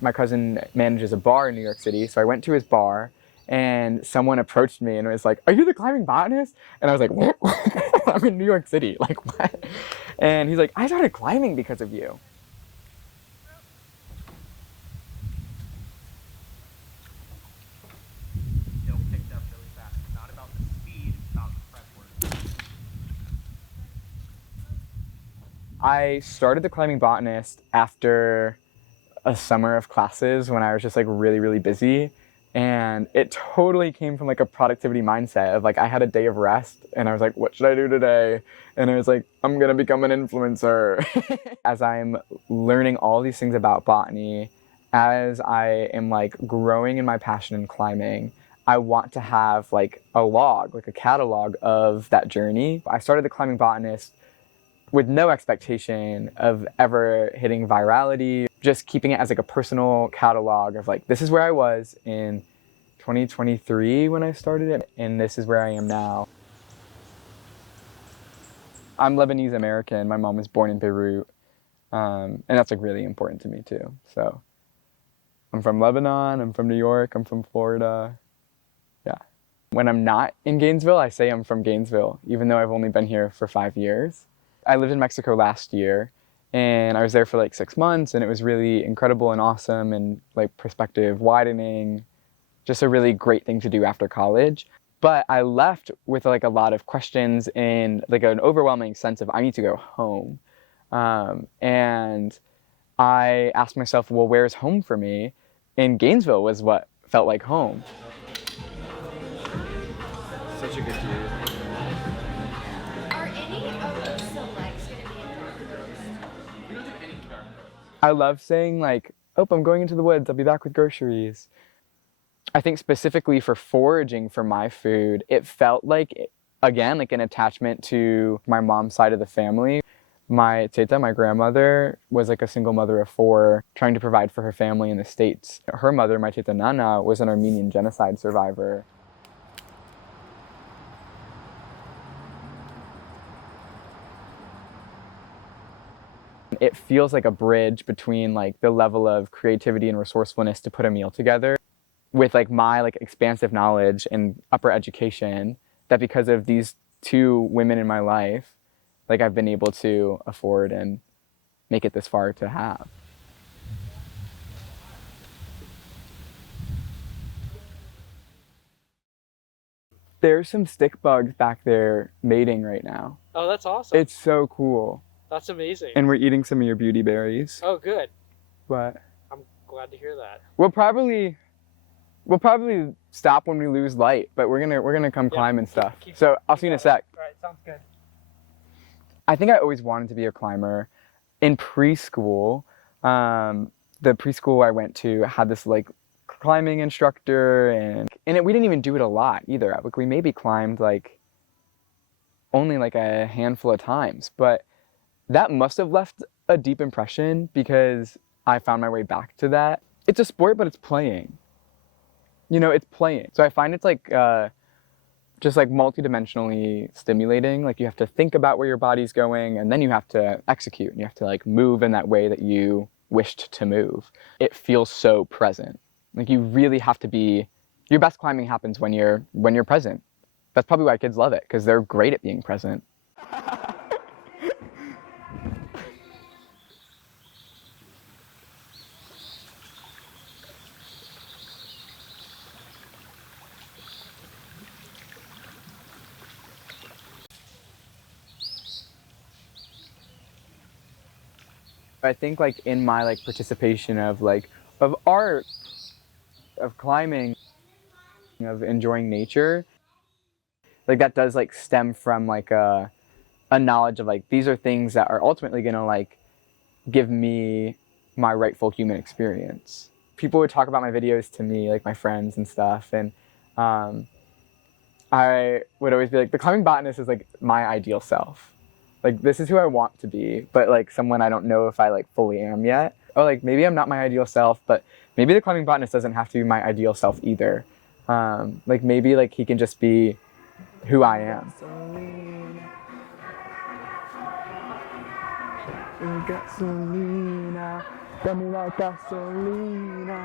My cousin manages a bar in New York City, so I went to his bar and someone approached me and was like, "Are you the climbing botanist?" And I was like, "What?" I'm in New York City, like what? And he's like, "I started climbing because of you." It'll pick up really fast. It's not about the speed, it's about the prep work. I started the Climbing Botanist after a summer of classes when I was just like really, really busy. And it totally came from like a productivity mindset of like I had a day of rest and I was like, what should I do today? And it was like, I'm gonna become an influencer. As I'm learning all these things about botany, as I am like growing in my passion in climbing, I want to have like a log, like a catalog of that journey. I started the Climbing Botanist with no expectation of ever hitting virality, just keeping it as like a personal catalog of like, this is where I was in 2023 when I started it, and this is where I am now. I'm Lebanese American. My mom was born in Beirut, and that's like really important to me too. So I'm from Lebanon, I'm from New York, I'm from Florida. Yeah. When I'm not in Gainesville, I say I'm from Gainesville, even though I've only been here for 5 years. I lived in Mexico last year and I was there for like 6 months and it was really incredible and awesome and like perspective widening, just a really great thing to do after college. But I left with like a lot of questions and like an overwhelming sense of I need to go home. And I asked myself, well, where's home for me? And Gainesville was what felt like home. Such a good view. Are any of those selects going to be in I love saying like, oh, I'm going into the woods. I'll be back with groceries. I think specifically for foraging for my food, it felt like, again, like an attachment to my mom's side of the family. My teta, my grandmother, was like a single mother of four trying to provide for her family in the States. Her mother, my teta Nana, was an Armenian genocide survivor. It feels like a bridge between like the level of creativity and resourcefulness to put a meal together with like my like expansive knowledge and upper education, that because of these two women in my life, like I've been able to afford and make it this far to have. There's some stick bugs back there mating right now. Oh, that's awesome. It's so cool. That's amazing. And we're eating some of your beauty berries. Oh, good. But I'm glad to hear that. we'll probably stop when we lose light, but we're gonna come climb and stuff. So I'll see you in a sec. All right, sounds good. I think I always wanted to be a climber. In preschool, the preschool I went to had this like climbing instructor, and we didn't even do it a lot either. Like we maybe climbed like only like a handful of times, but that must have left a deep impression because I found my way back to that. It's a sport, but it's playing. You know, it's playing. So I find it's like just like multidimensionally stimulating. Like you have to think about where your body's going and then you have to execute and you have to like move in that way that you wished to move. It feels so present. Like you really have to be, your best climbing happens when you're present. That's probably why kids love it, because they're great at being present. I think like in my like participation of art, of climbing, of enjoying nature, like that does like stem from like a knowledge of like these are things that are ultimately gonna like give me my rightful human experience. People would talk about my videos to me, like my friends and stuff, and I would always be like, the climbing botanist is like my ideal self. Like this is who I want to be, but like someone I don't know if I like fully am yet. Or like maybe I'm not my ideal self, but maybe the climbing botanist doesn't have to be my ideal self either. Like maybe like he can just be who I am. Gasolina, dame la gasolina.